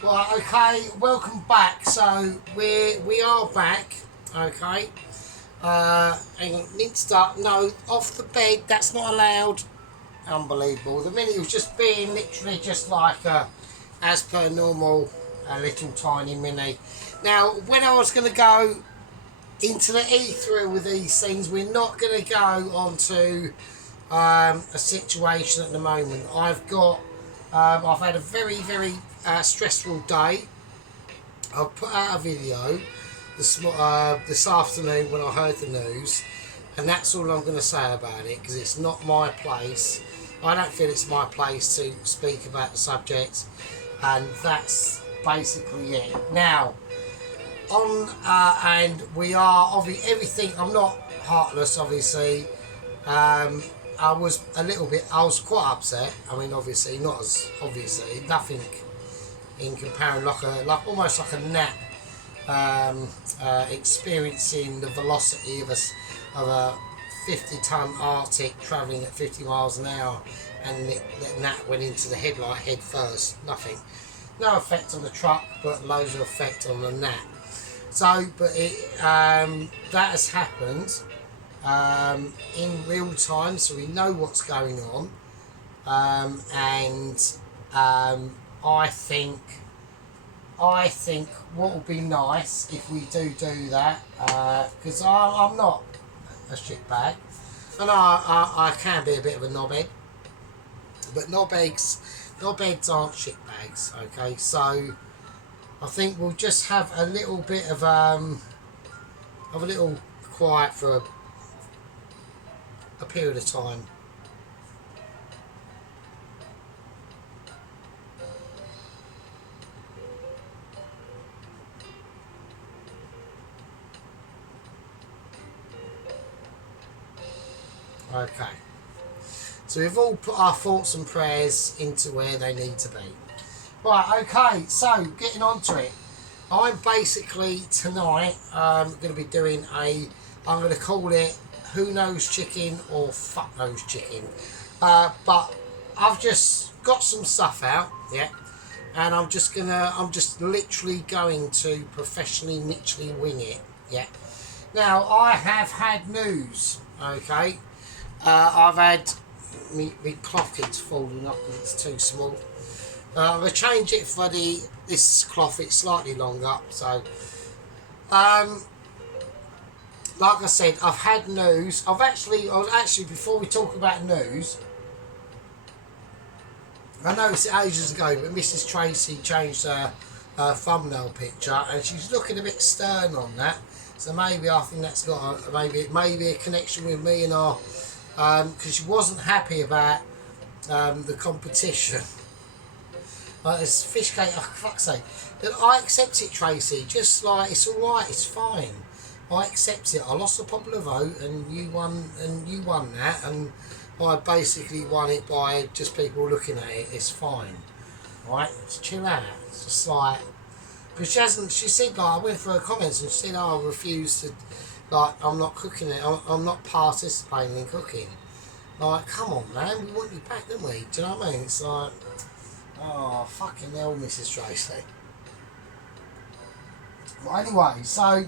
Right, okay, welcome back. So we are back, okay. Hang on, minced up. No, off the bed. That's not allowed. Unbelievable. The minute it was just being literally just like as per normal, a little tiny mini. Now, when I was going to go into the e-through with these things, we're not going to go onto a situation at the moment. I've had a very stressful day. I've put out a video this afternoon when I heard the news, and that's all I'm going to say about it because it's not my place. I don't feel it's my place to speak about the subject, and that's basically it. Now, and we are obviously everything. I'm not heartless, obviously. I was I was quite upset. I mean, obviously, not as obviously, nothing in comparison, like almost like a gnat, experiencing the velocity of a 50-ton Arctic travelling at 50 miles an hour, and that gnat went into the headlight head first. Nothing, no effect on the truck, but loads of effect on the gnat. So, but that has happened in real time, so we know what's going on, and I think what would be nice if we do that, because I'm not a shitbag, and I can be a bit of a knobhead, but knobheads aren't shitbags. Okay, so I think we'll just have a little bit of a little quiet for a period of time. Okay. So we've all put our thoughts and prayers into where they need to be. Right, okay, so getting on to it. I'm basically tonight going to be doing I'm going to call it Who Knows Chicken or Fuck Knows Chicken. But I've just got some stuff out, yeah, and I'm just literally going to professionally, literally wing it, yeah. Now, I have had news, okay. I've had me cloth keeps falling up because it's too small. I'm going to change it for this cloth. It's slightly longer. So, like I said, I've had news. I was actually before we talk about news, I noticed it ages ago, but Mrs. Tracy changed her thumbnail picture, and she's looking a bit stern on that. So maybe I think that's got maybe a connection with me and our, because she wasn't happy about the competition. It's Fishgate, oh fuck's sake. I accept it, Tracy, just like, it's alright, it's fine. I accept it. I lost the popular vote and you won that, and I basically won it by just people looking at it. It's fine. Right? Just chill out. It's just like, because she said, like, I went through her comments and she said, oh, I refuse to, like, I'm not cooking it, I'm not participating in cooking. Like, come on, man, we want you back, don't we? Do you know what I mean? It's like, oh, fucking hell, Mrs. Tracy. Well, anyway, so,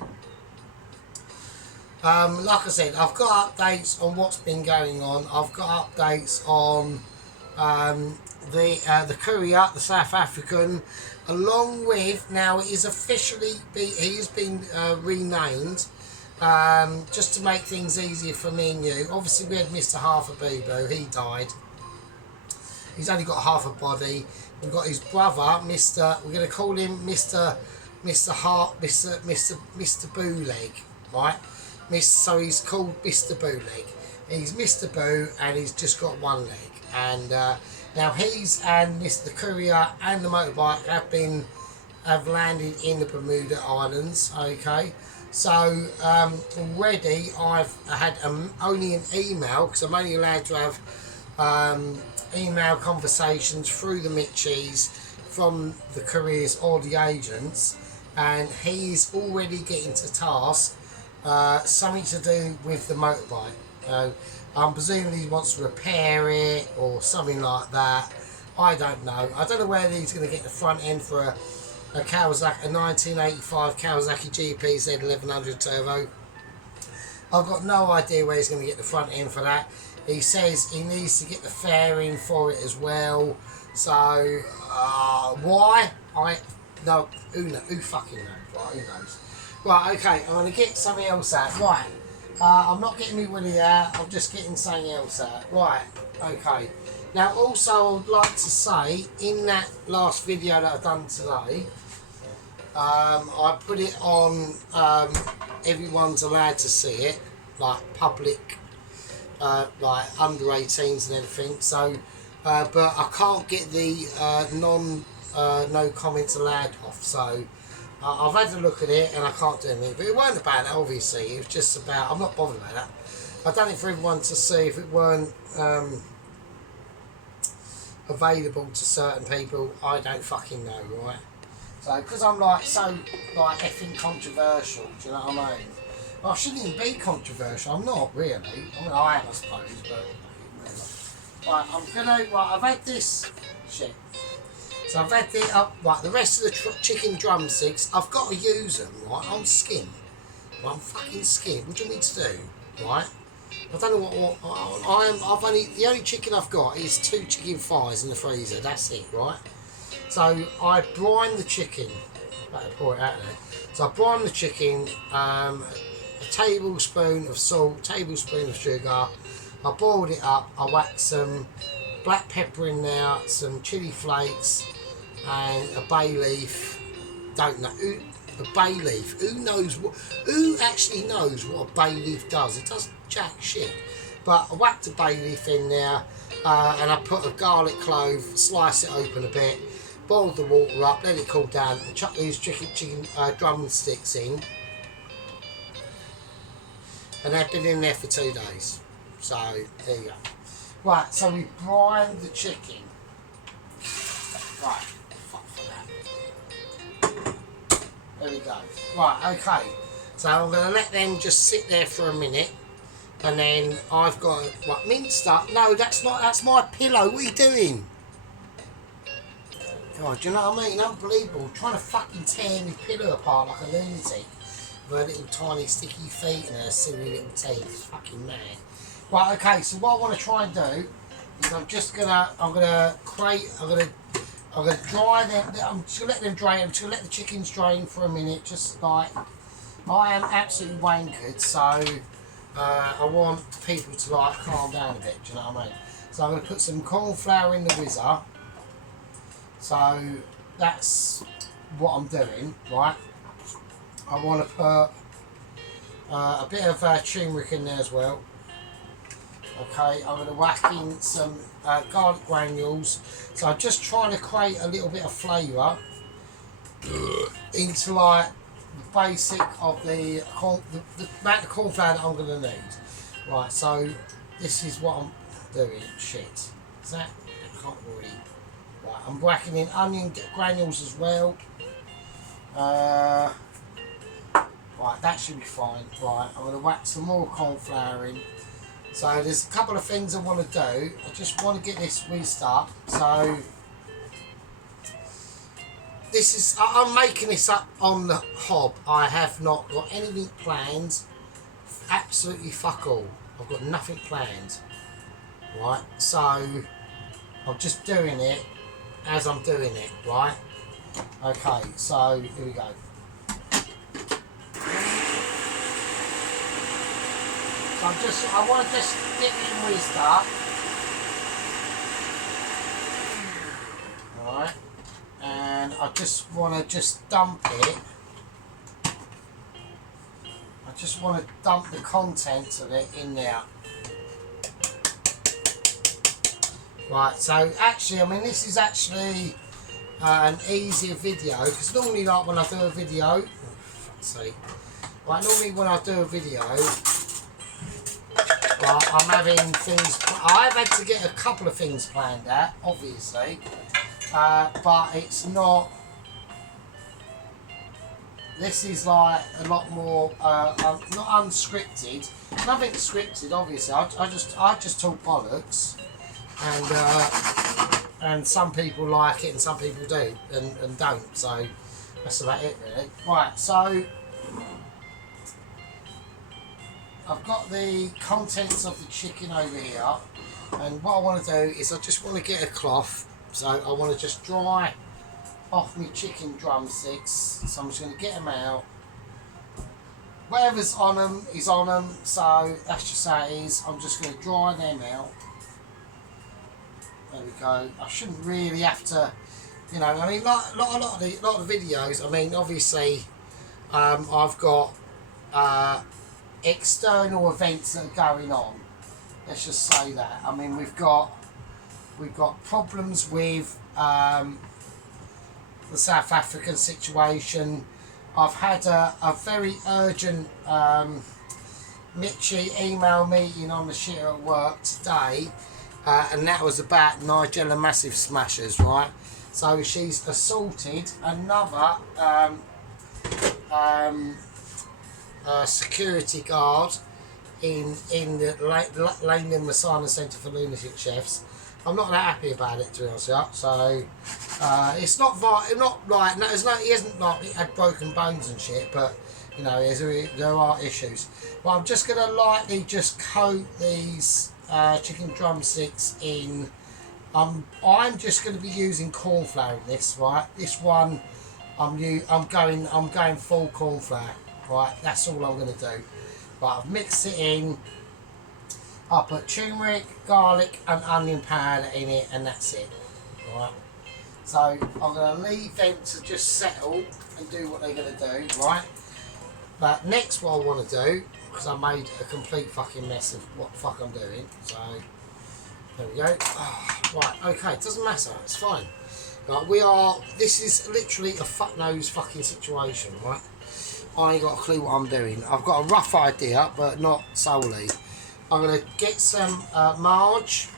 like I said, I've got updates on what's been going on. I've got updates on the courier, the South African, along with, now it is officially, he has been renamed, just to make things easier for me and you. Obviously, we had Mr. Half a Boo, he died. He's only got half a body. We've got his brother, Mr. We're going to call him Mr. Booleg, right? So he's called Mr. Booleg. He's Mr. Boo, and he's just got one leg. And now he's and the courier and the motorbike have landed in the Bermuda Islands. Okay. So already I've had only an email, because I'm only allowed to have email conversations through the Mitchies from the couriers or the agents, and he's already getting to task something to do with the motorbike. Presumably he wants to repair it or something like that. I don't know. I don't know whether he's going to get the front end for a Kawasaki, a 1985 Kawasaki GPZ 1100 Turbo. I've got no idea where he's going to get the front end for that. He says he needs to get the fairing for it as well. So, why? No, who fucking knows? Right, who knows? Right, okay, I'm going to get something else out. Right, I'm not getting me Willie out, I'm just getting something else out. Right, okay. Now, also, I'd like to say, in that last video that I've done today, I put it on, everyone's allowed to see it, like public, like under 18s and everything. So, but I can't get the no comments allowed off. So, I've had a look at it and I can't do anything. But it weren't about that, obviously. It was just about, I'm not bothered about that. I've done it for everyone to see. If it weren't available to certain people, I don't fucking know, right? So, because I'm like so like effing controversial, do you know what I mean? Well, I shouldn't even be controversial. I'm not really. I mean, I am, I suppose, but whatever. Right, I'm gonna. Right, I've had this shit. So I've had the rest of the chicken drumsticks. I've got to use them, right? I'm skin. I'm fucking skin. What do you want me to do, right? I don't know what the only chicken I've got is 2 chicken thighs in the freezer. That's it, right? So I brine the chicken. Better pour it out there. So I brine the chicken. A tablespoon of salt, tablespoon of sugar. I boiled it up. I whacked some black pepper in there, some chili flakes, and a bay leaf. Don't know. A bay leaf. Who actually knows what a bay leaf does? It does jack shit. But I whacked a bay leaf in there, and I put a garlic clove, slice it open a bit, boiled the water up, let it cool down, and chuck these chicken drumsticks in. And they've been in there for 2 days. So, there you go. Right, so we brine the chicken. Right, fuck for that. There we go. Right, okay. So I'm going to let them just sit there for a minute. And then I've got, what, minced up? No, that's my pillow. What are you doing? God, do you know what I mean? Unbelievable. Trying to fucking tear my pillow apart like a lunatic. With her little tiny sticky feet and her silly little teeth. It's fucking mad. Right, okay, so what I want to try and do is I'm gonna dry them. I'm just gonna let them drain. I'm just gonna let the chickens drain for a minute, just like I am absolutely wankered, so I want people to like calm down a bit. Do you know what I mean? So I'm gonna put some corn flour in the whizzer. So that's what I'm doing, right? I want to put a bit of turmeric in there as well. Okay, I'm going to whack in some garlic granules. So I'm just trying to create a little bit of flavour into like the basic of the amount of corn flour that I'm going to need. Right, so this is what I'm doing. Shit. Is that? I can't really. Right, I'm whacking in onion granules as well. Right, that should be fine. Right, I'm going to whack some more corn flour in. So there's a couple of things I want to do. I just want to get this whizzed up. So this is, I'm making this up on the hob. I have not got anything planned. Absolutely fuck all. I've got nothing planned. Right, so I'm just doing it as I'm doing it, right? Okay, so here we go. So I want to just get in whizzed up. Alright. And I just want to dump it. I just want to dump the contents of it in there. Right, so actually, I mean, this is actually an easier video, because normally, like, when I do a video, fuck's sake, like, normally when I do a video, right, I'm having things, I've had to get a couple of things planned out, obviously, but it's not, this is like a lot more, not unscripted, nothing scripted, obviously, I just talk bollocks. And some people like it and some people do and don't. So that's about it really. Right, so I've got the contents of the chicken over here, and what I want to do is I just want to get a cloth, so I want to just dry off my chicken drumsticks, so I'm just going to get them out. Whatever's on them is on them, so that's just how it is. I'm just going to dry them out. There we go. I shouldn't really have to, you know, I mean, a lot of the videos, I mean, obviously, I've got external events that are going on. Let's just say that. I mean, we've got problems with the South African situation. I've had a very urgent Mitchie email meeting on the shit at work today, and that was about Nigella Massive Smashers, right? So she's assaulted another security guard in the Lane Asylum Centre for Lunatic Chefs. I'm not that happy about it, to be honest with you. So it's not like he hasn't like had broken bones and shit, but you know there are issues. But I'm just gonna lightly just coat these chicken drumsticks in. I'm just going to be using corn flour in this, right? This one, I'm going full corn flour, right? That's all I'm going to do. Right, I've mixed it in. I put turmeric, garlic, and onion powder in it, and that's it, right? So I'm going to leave them to just settle and do what they're going to do, right? But next, what I want to do, because I made a complete fucking mess of what the fuck I'm doing, so. There we go. Oh, right, okay, it doesn't matter, it's fine. Right, this is literally a fuck nose fucking situation, right? I ain't got a clue what I'm doing. I've got a rough idea, but not solely. I'm going to get some marge,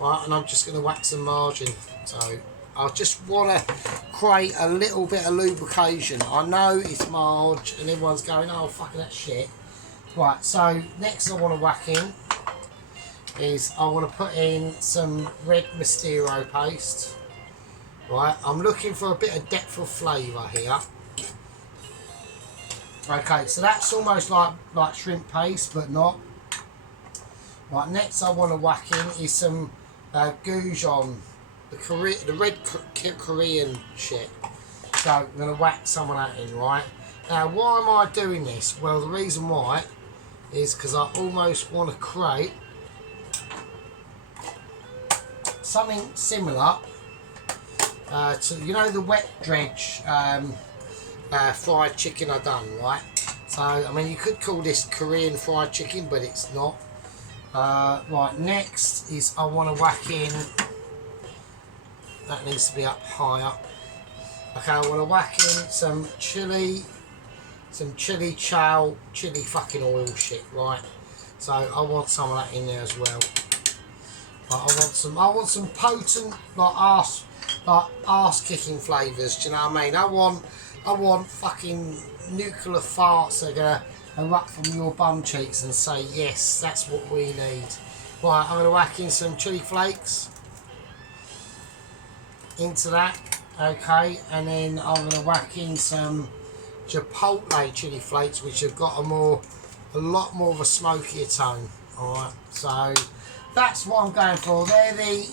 right, and I'm just going to whack some marge in. So I just want to create a little bit of lubrication. I know it's marge, and everyone's going, oh, fucking that shit. Right, so next I want to whack in is I want to put in some red Mysterio paste. Right, I'm looking for a bit of depth of flavour here. Okay, so that's almost like shrimp paste, but not. Right, next I want to whack in is some Goujon, the red Korean shit. So I'm going to whack some of that in, right? Now, why am I doing this? Well, the reason why is because I almost want to create something similar to, you know, the wet dredge fried chicken I done, right? So, I mean, you could call this Korean fried chicken, but it's not. Right, next is I want to whack in, that needs to be up higher. Okay, I want to whack in some chili chow, chili fucking oil shit, right? So I want some of that in there as well. I want some potent, like arse kicking flavours. Do you know what I mean? I want fucking nuclear farts that are gonna erupt from your bum cheeks and say yes, that's what we need. Right, I'm gonna whack in some chili flakes into that. Okay, and then I'm gonna whack in some chipotle chili flakes, which have got a lot more of a smokier tone. All right, so that's what I'm going for. They're the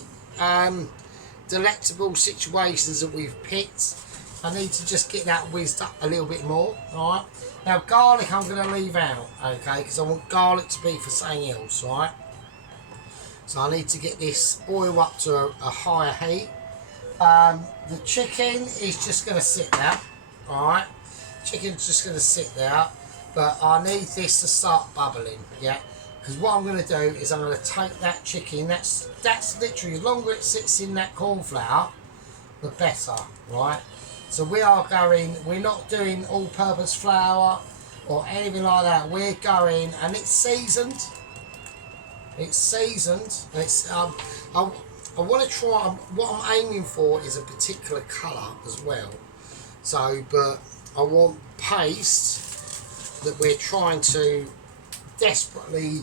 delectable situations that we've picked. I need to just get that whizzed up a little bit more. All right. Now garlic I'm going to leave out, okay, because I want garlic to be for something else, right? So I need to get this oil up to a higher heat. The chicken is just going to sit there, all right? Chicken's just going to sit there, but I need this to start bubbling, yeah? Because what I'm going to do is I'm going to take that chicken, that's literally, the longer it sits in that corn flour, the better, right? So we're not doing all-purpose flour or anything like that. We're going, and it's seasoned. It's seasoned. It's I want to try. What I'm aiming for is a particular colour as well. So, but I want paste that we're trying to desperately,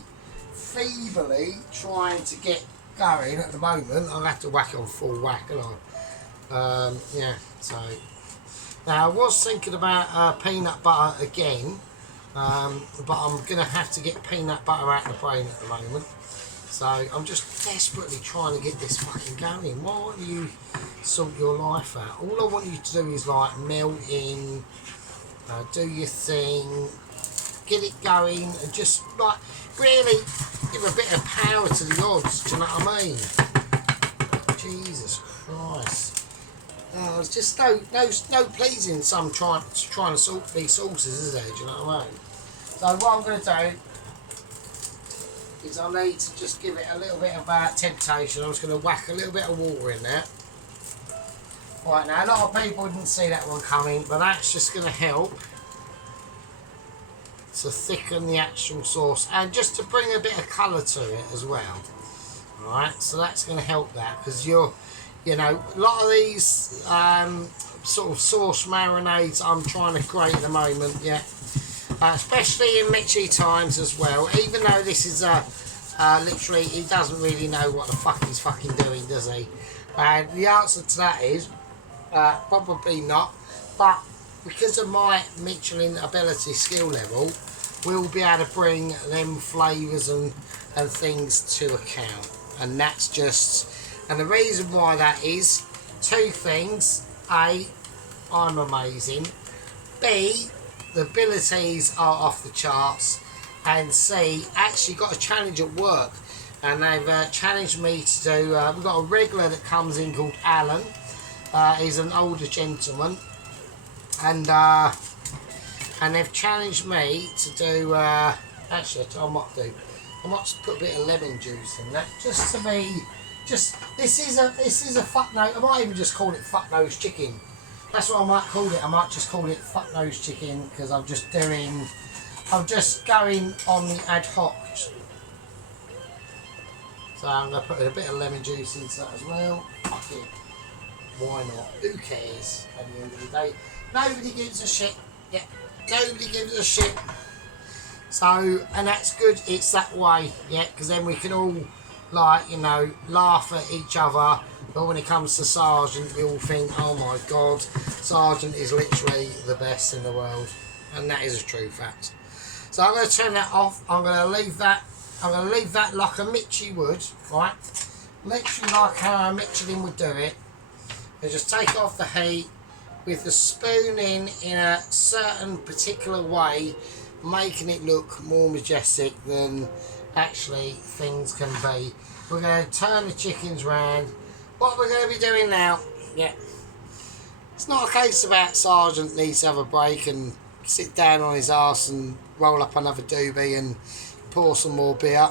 feebly trying to get going at the moment. I'll have to whack on full whack, and yeah. So Now I was thinking about peanut butter again, but I'm going to have to get peanut butter out of the brain at the moment. So I'm just desperately trying to get this fucking going. Why don't you sort your life out? All I want you to do is like melt in, do your thing, get it going, and just like really give a bit of power to the odds. Do you know what I mean? Jesus Christ! There's just no pleasing some trying to sort these sauces, is there? Do you know what I mean? So what I'm going to do is I need to just give it a little bit of temptation. I'm just going to whack a little bit of water in there. Right, now a lot of people didn't see that one coming, but that's just going to help to thicken the actual sauce and just to bring a bit of colour to it as well. Alright, so that's going to help that, because you know, a lot of these sort of sauce marinades I'm trying to create at the moment, yeah. Especially in Mitchy times as well, even though this is literally, he doesn't really know what the fuck he's fucking doing, does he? And the answer to that is probably not, but because of my Michelin ability skill level, we'll be able to bring them flavours and things to account. And that's just, and the reason why that is two things: A, I'm amazing; B, the abilities are off the charts; and C, actually got a challenge at work, and they've challenged me to do, we've got a regular that comes in called Alan. He's an older gentleman, and they've challenged me to do, actually I might put a bit of lemon juice in that, just to be, this is a fuck nose, I might even just call it fuck nose chicken. That's what I might call it. I might just call it fuck nose chicken, because I'm just going on the ad hoc. So I'm going to put a bit of lemon juice into that as well. Fuck it. Why not? Who cares at the end of the day? Nobody gives a shit. Yeah, nobody gives a shit. So, and that's good, it's that way, yeah, because then we can all, like, you know, laugh at each other. But when it comes to Sergeant, we all think, oh my God, Sergeant is literally the best in the world. And that is a true fact. So I'm going to turn that off. I'm going to leave that like a Mitchy would, right? Literally like how a Michelin would do it. And just take off the heat with the spoon in a certain particular way, making it look more majestic than actually things can be. We're going to turn the chickens round. What we're going to be doing now, yeah, it's not a case about Sergeant needs to have a break and sit down on his arse and roll up another doobie and pour some more beer.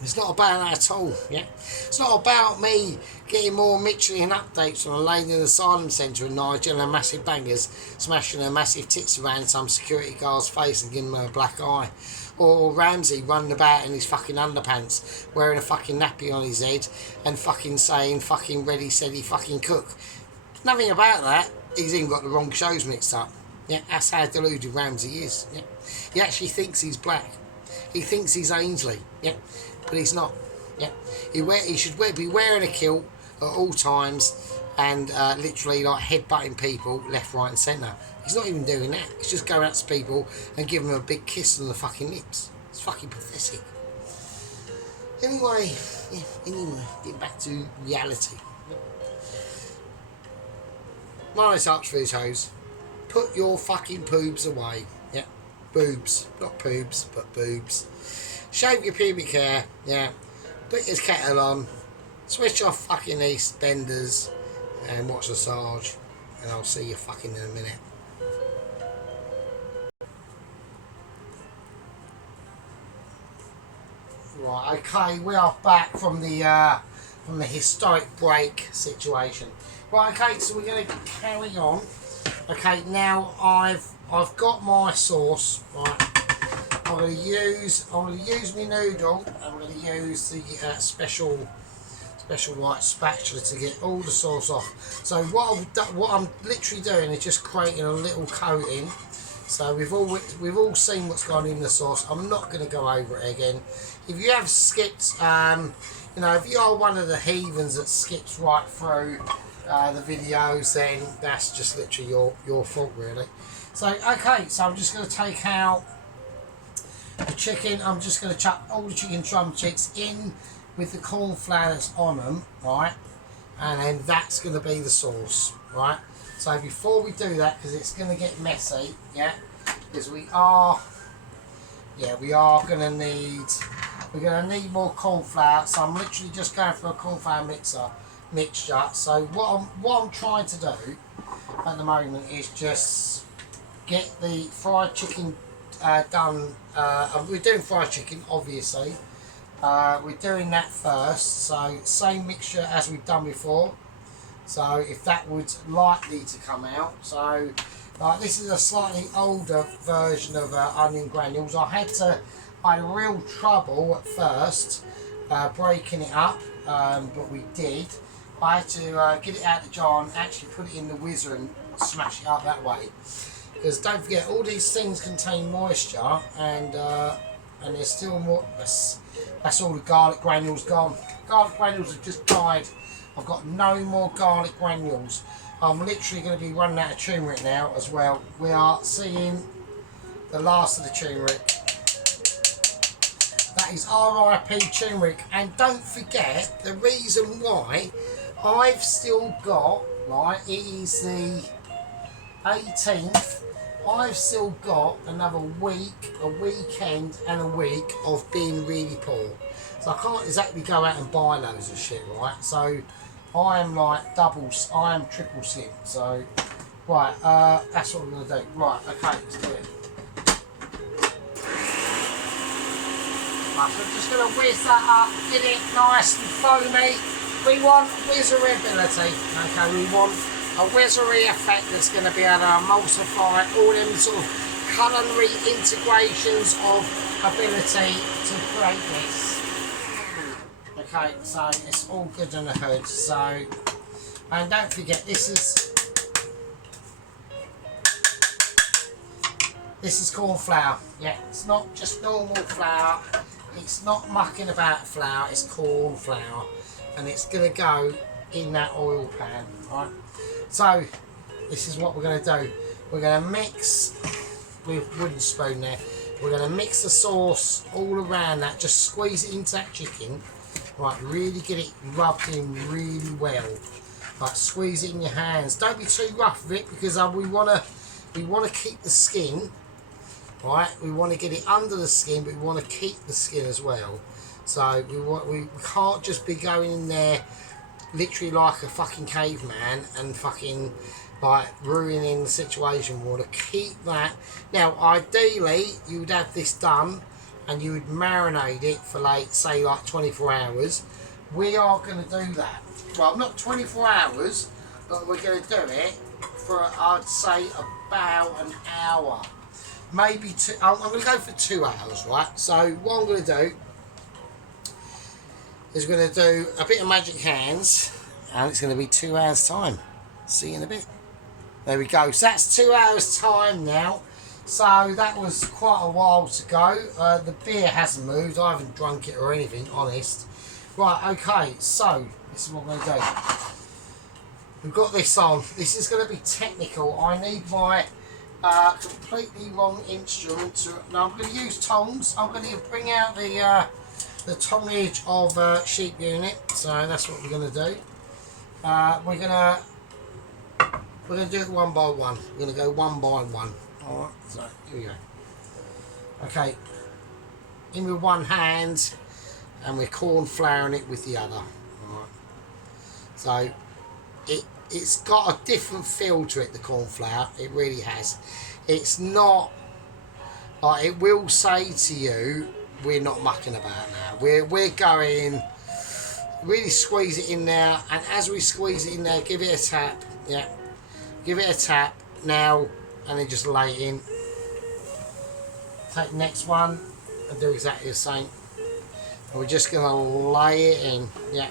It's not about that at all, yeah. It's not about me getting more Michelin updates on a lady in the asylum centre in Nigeria and massive bangers smashing her massive tits around some security guard's face and giving her a black eye. Or Ramsey running about in his fucking underpants, wearing a fucking nappy on his head and fucking saying fucking ready, steady, fucking cook. Nothing about that. He's even got the wrong shows mixed up. Yeah, that's how deluded Ramsey is. Yeah. He actually thinks he's black. He thinks he's Ainsley. Yeah. But he's not. Yeah, he should be wearing a kilt at all times and literally like headbutting people left, right, and centre. He's not even doing that. He's just going out to people and giving them a big kiss on the fucking lips. It's fucking pathetic. Anyway, getting back to reality. My name's Archfield Hose. Put your fucking poobs away. Yeah, boobs, not poobs, but boobs. Shave your pubic hair, yeah. Put your kettle on. Switch off fucking EastEnders and watch the Sarge. And I'll see you fucking in a minute. Right, okay, we are back from the historic break situation. Right, okay, so we're going to carry on. Okay, now I've got my sauce. Right, I'm going to use my noodle. I'm going to use the special white spatula to get all the sauce off. So what I'm literally doing is just creating a little coating. So we've all seen what's gone in the sauce. I'm not going to go over it again. If you have skipped, if you are one of the heathens that skips right through the videos, then that's just literally your fault, really. So okay, so I'm just going to take out the chicken. I'm just going to chuck all the chicken drumsticks in with the corn flour that's on them, right? And then that's going to be the sauce, right? So before we do that, because it's going to get messy, yeah, because we are going to need more corn flour. So I'm literally just going for a corn flour mixture. So what I'm trying to do at the moment is just get the fried chicken done. We're doing fried chicken, obviously. We're doing that first, so same mixture as we've done before. So if that was likely to come out, so this is a slightly older version of onion granules. I had real trouble at first breaking it up, but we did. I had to get it out of the jar and actually put it in the whizzer and smash it up that way. Because don't forget, all these things contain moisture, and there's still more. That's all the garlic granules gone. Garlic granules have just died. I've got no more garlic granules. I'm literally going to be running out of turmeric now as well. We are seeing the last of the turmeric. That is RIP turmeric. And don't forget, the reason why I've still got, right, it is the 18th. I've still got another week, a weekend and a week of being really poor. So I can't exactly go out and buy loads of shit, right? So I am like I am triple sim. So, right, that's what we're going to do. Right, okay, let's do it. Right, so I'm just going to whiz that up, get it nice and foamy. We want whizzerability, okay, we want a whizzery effect that's going to be able to emulsify all them sort of culinary integrations of ability to create this. Okay, so it's all good in the hood. So, and don't forget, this is corn flour. Yeah, it's not just normal flour. It's not mucking about flour. It's corn flour, and it's going to go in that oil pan, right? So this is what we're going to do. We're going to mix with wooden spoon there. We're going to mix the sauce all around that. Just squeeze it into that chicken. Right, really get it rubbed in really well. Like, squeeze it in your hands. Don't be too rough with it, because we want to keep the skin. Right, we want to get it under the skin, but we want to keep the skin as well. So we can't just be going in there literally like a fucking caveman and fucking like ruining the situation. We want to keep that. Now, ideally, you would have this done and you would marinate it for, like, say, like 24 hours. We are going to do that. Well, not 24 hours, but we're going to do it for, I'd say, about an hour. Maybe two. I'm going to go for 2 hours, right? So what I'm going to do is we're going to do a bit of magic hands, and it's going to be 2 hours time. See you in a bit. There we go. So that's 2 hours time now. So that was quite a while to go. The beer hasn't moved. I haven't drunk it or anything, honest. Right, okay. So this is what we're going to do. We've got this on. This is going to be technical. I need my completely wrong instrument to. Now I'm going to use tongs. I'm going to bring out the tongage of sheep unit. So that's what we're going to do. We're going to do it one by one. We're going to go one by one. Alright, so here we go. Okay, in with one hand, and we're corn flouring it with the other. Alright, so it's got a different feel to it, the corn flour. It really has. It's not like, it will say to you, we're not mucking about now. We're going, really squeeze it in there, and as we squeeze it in there, give it a tap. Yeah, give it a tap now. And then just lay it in. Take the next one and do exactly the same. And we're just going to lay it in. Yeah.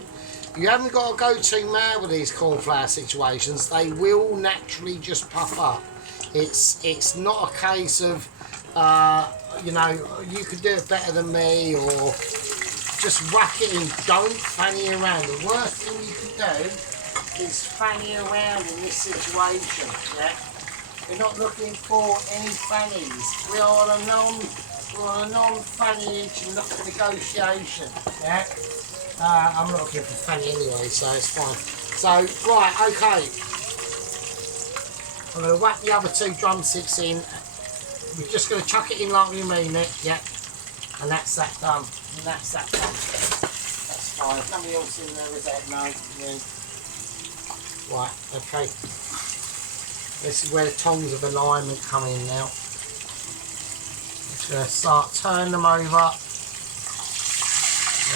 You haven't got to go too mad with these corn flour situations. They will naturally just puff up. It's not a case of, you know, you could do it better than me, or just whack it in. Don't fanny around. The worst thing you can do is fanny around in this situation. Yeah, we're not looking for any fannies. We are on a non-fannyage negotiation. Yeah, I'm not looking for fanny anyway, so it's fine. So right, okay. I'm going to whack the other 2 drumsticks in. We're just going to chuck it in like we mean it, yeah. And that's that done. And that's that done. That's fine. Nothing else in there, is that? No. Yeah. Right, okay. This is where the tongs of alignment come in now. Just going to start turning them over.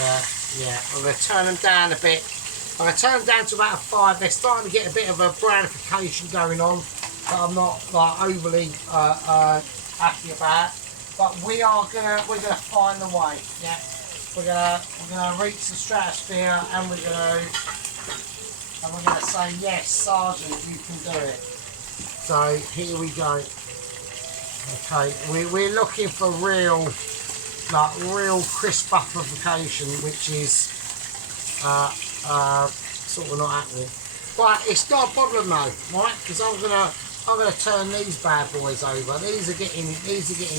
Yeah. I'm going to turn them down a bit. I'm going to turn them down to about a 5. They're starting to get a bit of a brownification going on, but I'm not like overly happy about. But we're gonna find the way. Yeah, we're gonna reach the stratosphere, and we're gonna say yes, Sergeant, you can do it. So here we go. Okay, we're looking for real crisp buffification, which is sort of not happening. But it's not a problem though, right? Because I'm gonna turn these bad boys over. These are getting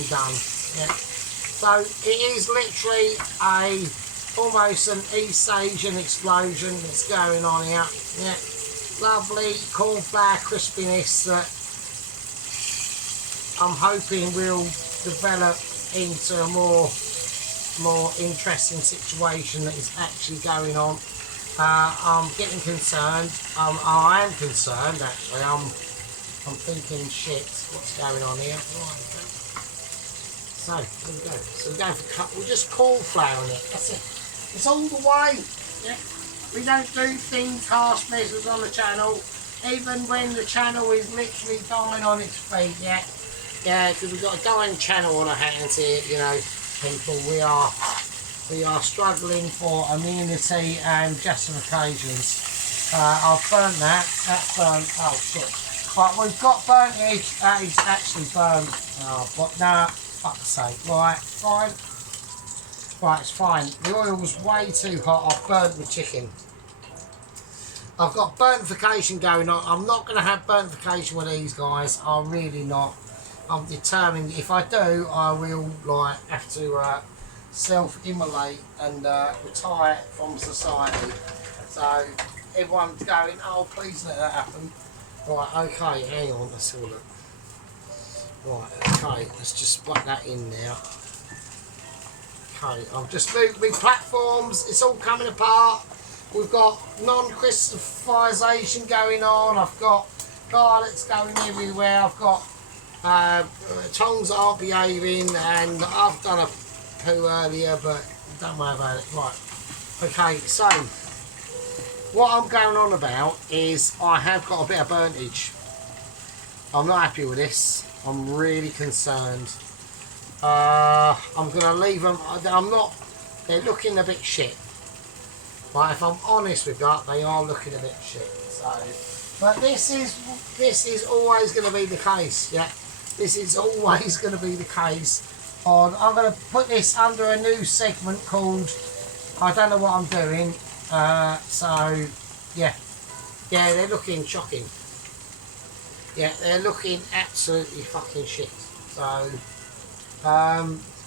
done. Yeah. So it is literally almost an East Asian explosion that's going on here. Yeah. Lovely cornflower crispiness that I'm hoping will develop into a more interesting situation that is actually going on. I'm getting concerned. I am concerned actually. I'm thinking, shit, what's going on here? Right, okay. So, there we go. So we're going for cut. We're just cornflouring it. That's it. It's all the way. Yeah. We don't do things half measures on the channel, even when the channel is literally dying on its feet. Yeah. Yeah, because we've got a dying channel on our hands here. You know, people. We are struggling for immunity and justifications. I've burnt that. That's burnt. Oh shit. Right, we've got burnt edge. That is actually burnt. Oh, but no, fuck's sake. Right, fine. Right, it's fine. The oil was way too hot. I've burnt the chicken. I've got burntfication going on. I'm not going to have burntfication with these guys. I'm really not. I'm determined. If I do, I will have to self-immolate and retire from society. So everyone's going, oh, please let that happen. Right, okay, hang on, let's have a look. Right, okay, let's just put that in now. Okay, I've just moved my platforms, it's all coming apart. We've got non-crystallization going on, I've got garlics going everywhere, I've got tongs that aren't behaving, and I've done a poo earlier, but don't worry about it. Right, okay, so what I'm going on about is I have got a bit of burntage. I'm not happy with this. I'm really concerned. I'm going to leave them. I'm not. They're looking a bit shit. Right, if I'm honest with that, they are looking a bit shit. So, but this is always going to be the case. Yeah, this is always going to be the case. I'm going to put this under a new segment called I don't know what I'm doing. So yeah, they're looking shocking. Yeah, they're looking absolutely fucking shit. So I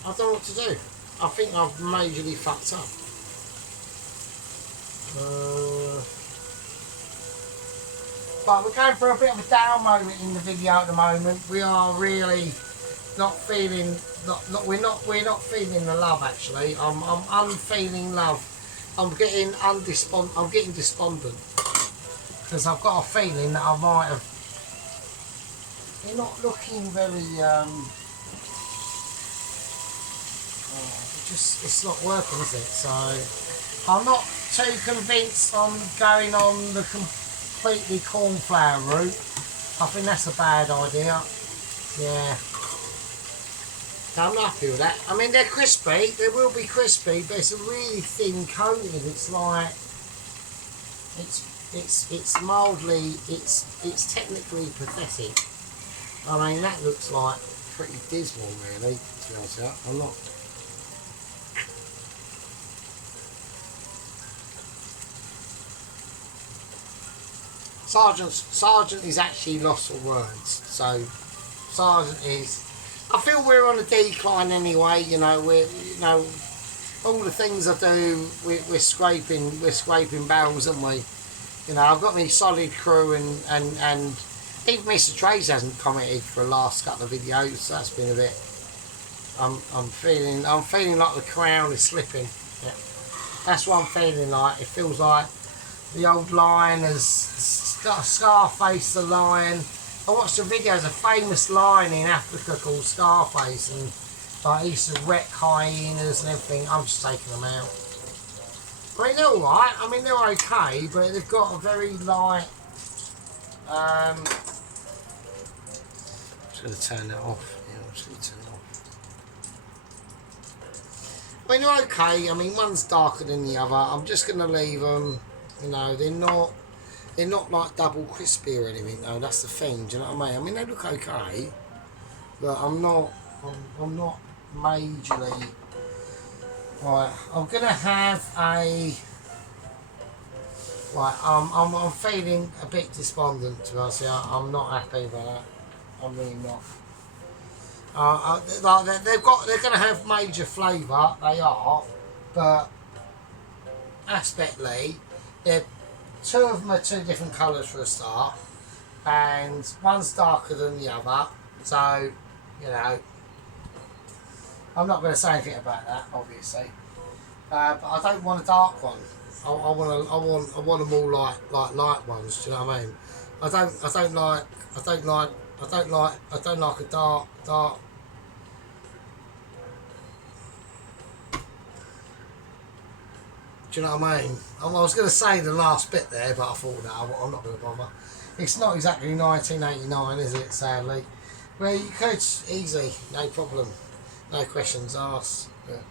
don't know what to do. I think I've majorly fucked up. But we're going for a bit of a down moment in the video at the moment. We are really not feeling. We're not feeling the love actually. I'm unfeeling love. I'm getting despondent because I've got a feeling that I might have. They're not looking very. It's not working, is it? So I'm not too convinced on going on the completely cornflour route. I think that's a bad idea. Yeah. I'm not happy with that. I mean, they're crispy. They will be crispy, but it's a really thin coating. It's like it's mildly. It's technically pathetic. I mean, that looks like pretty dismal, really. To be honest with you, I'm not. Sergeant is actually lost for words. So Sergeant is. I feel we're on a decline anyway. You know, all the things I do, we're scraping barrels, aren't we? You know, I've got my solid crew and even Mr. Trace hasn't commented for the last couple of videos. So that's been a bit. I'm feeling like the crown is slipping. Yeah. That's what I'm feeling like. It feels like the old lion has Scarface the lion. I watched a video of a famous lion in Africa called Scarface, and like he used to wreck hyenas and everything. I'm just taking them out. I mean, they're alright. I mean, they're okay, but they've got a very light. I'm just going to turn that off. Yeah, I'm just going to turn it off. I mean, they're okay. I mean, one's darker than the other. I'm just going to leave them. You know, they're not like double crispy or anything. No, that's the thing. Do you know what I mean? I mean, they look okay, but I'm not majorly. Right, I'm gonna have a. Right, I'm feeling a bit despondent to us. I'm not happy with that. I'm really not. They're gonna have major flavour. They are, but aspectly, two of them are two different colours for a start, and one's darker than the other. So, you know, I'm not going to say anything about that, obviously. But I don't want a dark one. I want them all like light ones. Do you know what I mean? I don't like a dark. Do you know what I mean? I was going to say the last bit there, but I thought, no, I'm not going to bother. It's not exactly 1989, is it, sadly? Well, you could, easy, no problem. No questions asked. But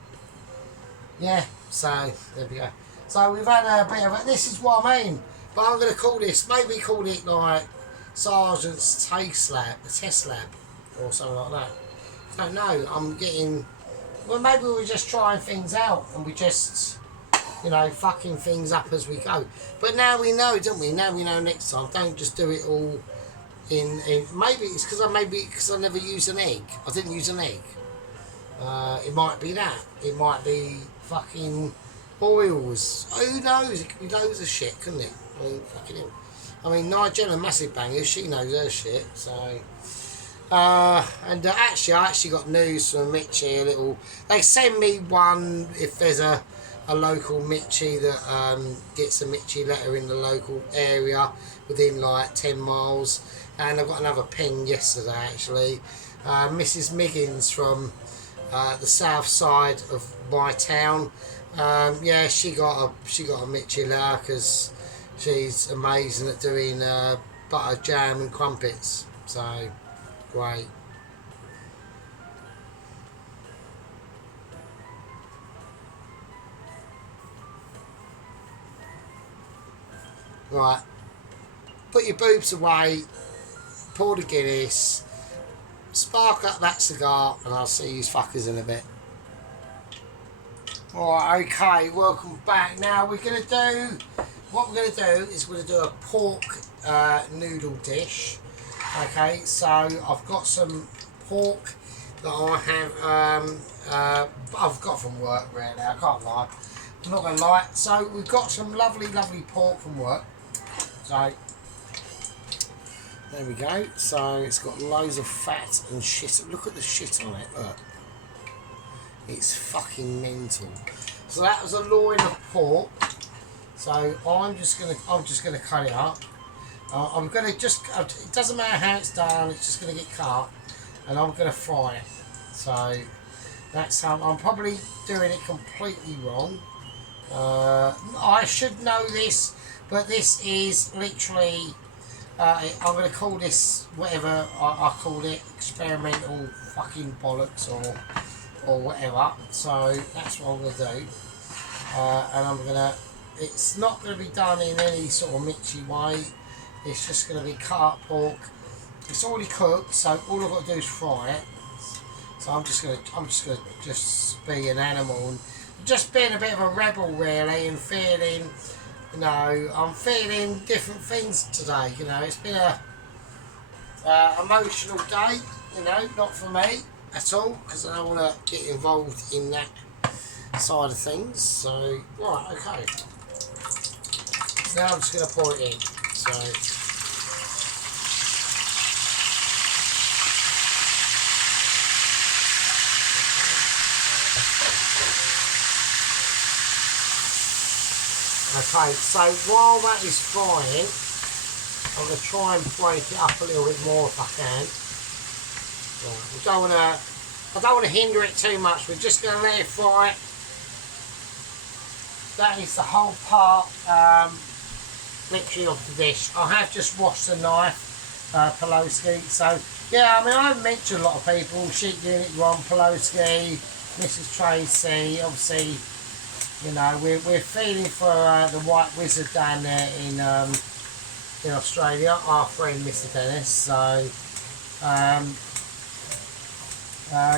yeah, so, there we go. So we've had a bit of this is what I mean. But I'm going to call this, maybe call it like Sergeant's Test Lab, or something like that. I don't know, I'm getting, well, maybe we're just trying things out, and we just, you know, fucking things up as we go. But now we know, don't we? Now we know next time. Don't just do it all in maybe it's because I never used an egg. I didn't use an egg. It might be that. It might be fucking oils. Who knows? It could be loads of shit, couldn't it? I mean, fucking hell. I mean, Nigella Massive Bangers, she knows her shit, so. Actually, I got news from Mitchie, a little. They send me one if there's a local Mitchie that gets a Mitchie letter in the local area within like 10 miles. And I got another ping yesterday, actually. Mrs. Miggins from the south side of my town. Yeah, she got a Mitchie letter because she's amazing at doing butter jam and crumpets. So great. Right, put your boobs away, pour the Guinness, spark up that cigar, and I'll see you fuckers in a bit. Alright, okay, welcome back. Now what we're going to do is we're going to do a pork noodle dish. Okay, so I've got some pork that I have, I've got from work really, I can't lie. I'm not going to lie. So we've got some lovely pork from work. So there we go. So it's got loads of fat and shit. Look at the shit on it. Look, it's fucking mental. So that was a loin of pork. So I'm just gonna cut it up. I'm gonna just. It doesn't matter how it's done. It's just gonna get cut, and I'm gonna fry it. So that's how I'm probably doing it completely wrong. I should know this, but this is literally, I'm going to call this whatever I call it, experimental fucking bollocks or whatever. So that's what I'm going to do. And I'm going to, it's not going to be done in any sort of Mitchy way. It's just going to be cut up pork. It's already cooked, so all I've got to do is fry it. So I'm just going to be an animal and just being a bit of a rebel really, and feeling you know, I'm feeling different things today. You know, it's been a emotional day. You know, not for me at all, because I don't want to get involved in that side of things. So, right, okay. So now I'm just going to pour it in. So. Okay, so while that is frying, I'm going to try and break it up a little bit more if I can. Right, I don't want to hinder it too much. We're just going to let it fry. That is the whole part, literally of the dish. I have just washed the knife, Poloski. So yeah, I mean, I've mentioned a lot of people. Sheep Unit 1, Poloski, Mrs. Tracy, obviously. You know, we're feeling for the White Wizard down there in Australia, our friend Mr. Dennis. So,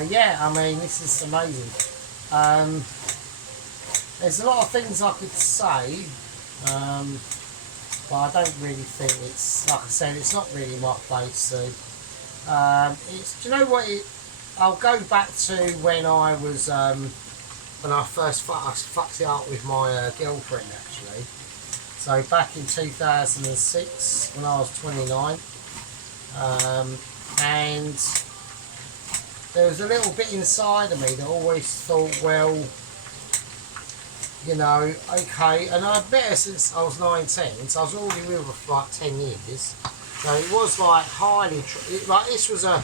yeah, I mean, this is amazing. There's a lot of things I could say, but I don't really think it's, like I said, it's not really my place to. Do you know what? I'll go back to when I was. When I first fucked it up with my girlfriend, actually. So back in 2006, when I was 29, and there was a little bit inside of me that always thought, well, you know, okay, and I'd met her since I was 19, so I was already with her for like 10 years. So it was like highly, like this was a,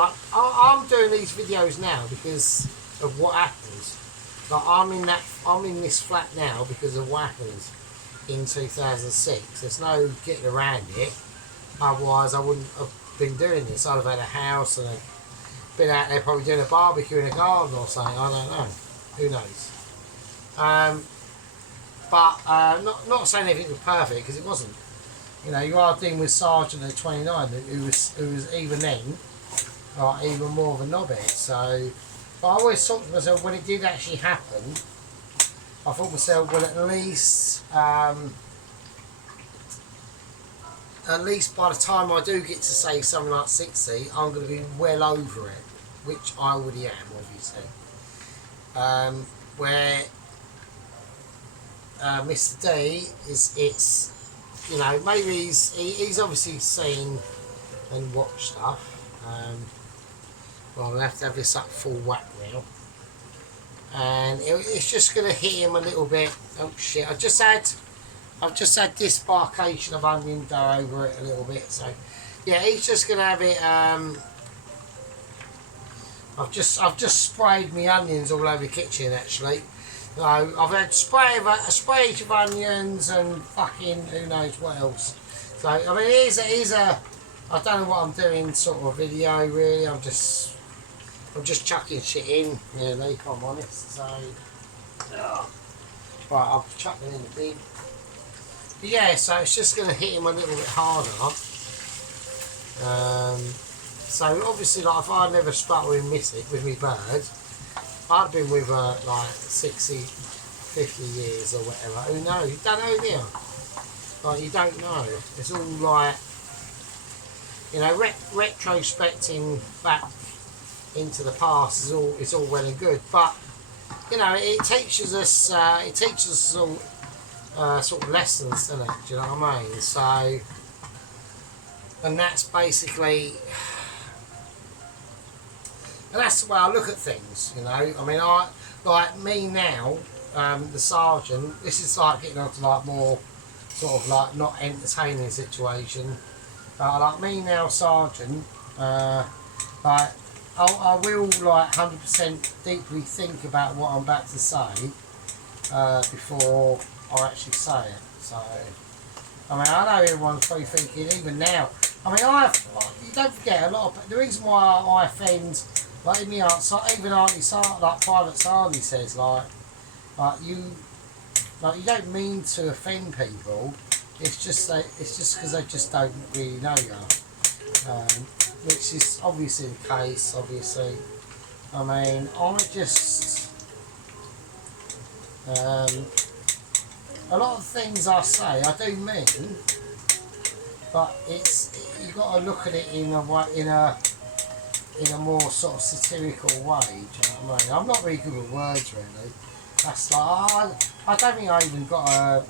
like I'm doing these videos now because of what happens. Like I'm in this flat now because of what happened in 2006. There's no getting around it. Otherwise, I wouldn't have been doing this. I'd have had a house and I've been out there probably doing a barbecue in a garden or something. I don't know. Who knows? Not saying everything was perfect because it wasn't. You know, you are dealing with Sergeant at 29 who was even then, even more of a knobhead. So. But I always thought to myself, when it did actually happen, I thought to myself, well, at least by the time I do get to say something like 60, I'm going to be well over it, which I already am, obviously. Where Mr. D it's you know, maybe he's obviously seen and watched stuff. Well, I'm going to have this up full whack now. And it's just going to hit him a little bit. Oh shit, I've just had disbarkation of onion dough over it a little bit. So, yeah, he's just going to have it, I've just sprayed my onions all over the kitchen, actually. So, I've had sprays of onions and fucking who knows what else. So, I mean, it is a I don't know what I'm doing sort of video, really. I'm just chucking shit in, really, if I'm honest. So, right, I'll chuck it in the bin. But yeah, so it's just going to hit him a little bit harder. So obviously, like if I never struck with me bird, I'd been with her like 60, 50 years or whatever. Who knows? You don't know, do you? Like you don't know. It's all like, you know, retrospecting back into the past is all well and good, but you know, it teaches us all sort of lessons, doesn't it? Do you know what I mean? So, and that's basically, and that's the way I look at things. You know, I mean, I like me now, the sergeant. This is like getting on to like more sort of like not entertaining situation. Like me now, sergeant. Like I will like 100% deeply think about what I'm about to say before I actually say it. So, I mean, I know everyone's probably thinking, even now. I mean, you don't forget, a lot of the reason why I offend, like in the art, even like Private Sardi says, like you don't mean to offend people. It's just because they just don't really know you. Which is obviously the case, obviously. I mean, a lot of things I say I do mean, but you've got to look at it in a more sort of satirical way. Do you know what I mean? I'm not very good with words really. That's like I don't think I even got a.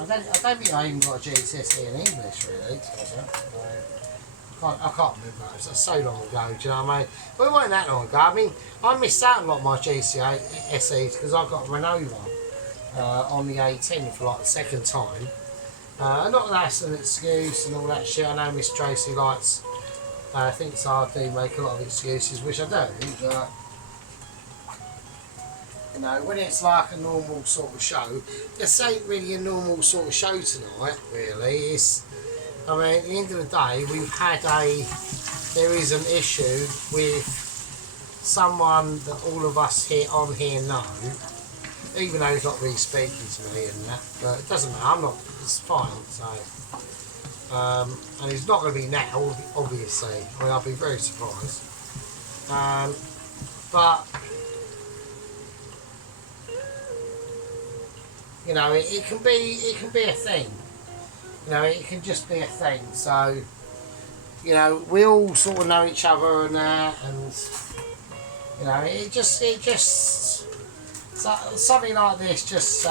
I don't think I even got a GCSE in English really. I can't remember. That's so long ago. Do you know what I mean? Well, it wasn't that long ago. I mean, I missed out on a lot of my GCSEs because I got run over on the A10 for like the second time. Not that that's an excuse and all that shit. I know Miss Tracy thinks I do make a lot of excuses, which I do, but you know, when it's like a normal sort of show, this ain't really a normal sort of show tonight, really. I mean, at the end of the day, there is an issue with someone that all of us on here know, even though he's not really speaking to me and that, but it doesn't matter, it's fine, so. And he's not going to be now, obviously. I mean, I'll be very surprised. But you know, it can be a thing. You know, it can just be a thing. So, you know, we all sort of know each other and that, and you know, it just something like this just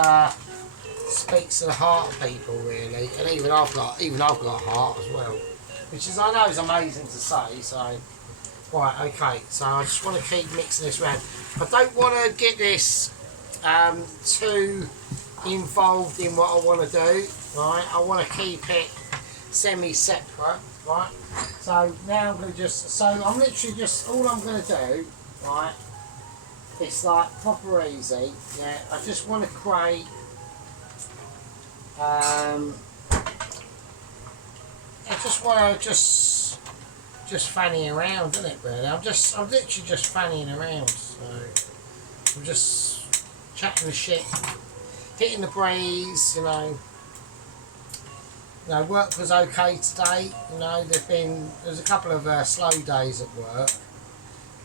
speaks to the heart of people, really. And even I've got a heart as well, which is, I know, is amazing to say. So, right, okay. So I just want to keep mixing this around. I don't want to get this too involved in what I want to do. Right, I want to keep it semi-separate. Right. So now I'm going to I'm literally just all I'm going to do. Right. It's like proper easy. Yeah. I just want to create. I just want to just fanny around, isn't it? Really, I'm literally just fannying around. So I'm just chatting the shit, hitting the breeze. You know, work was okay today. You know, there's a couple of slow days at work,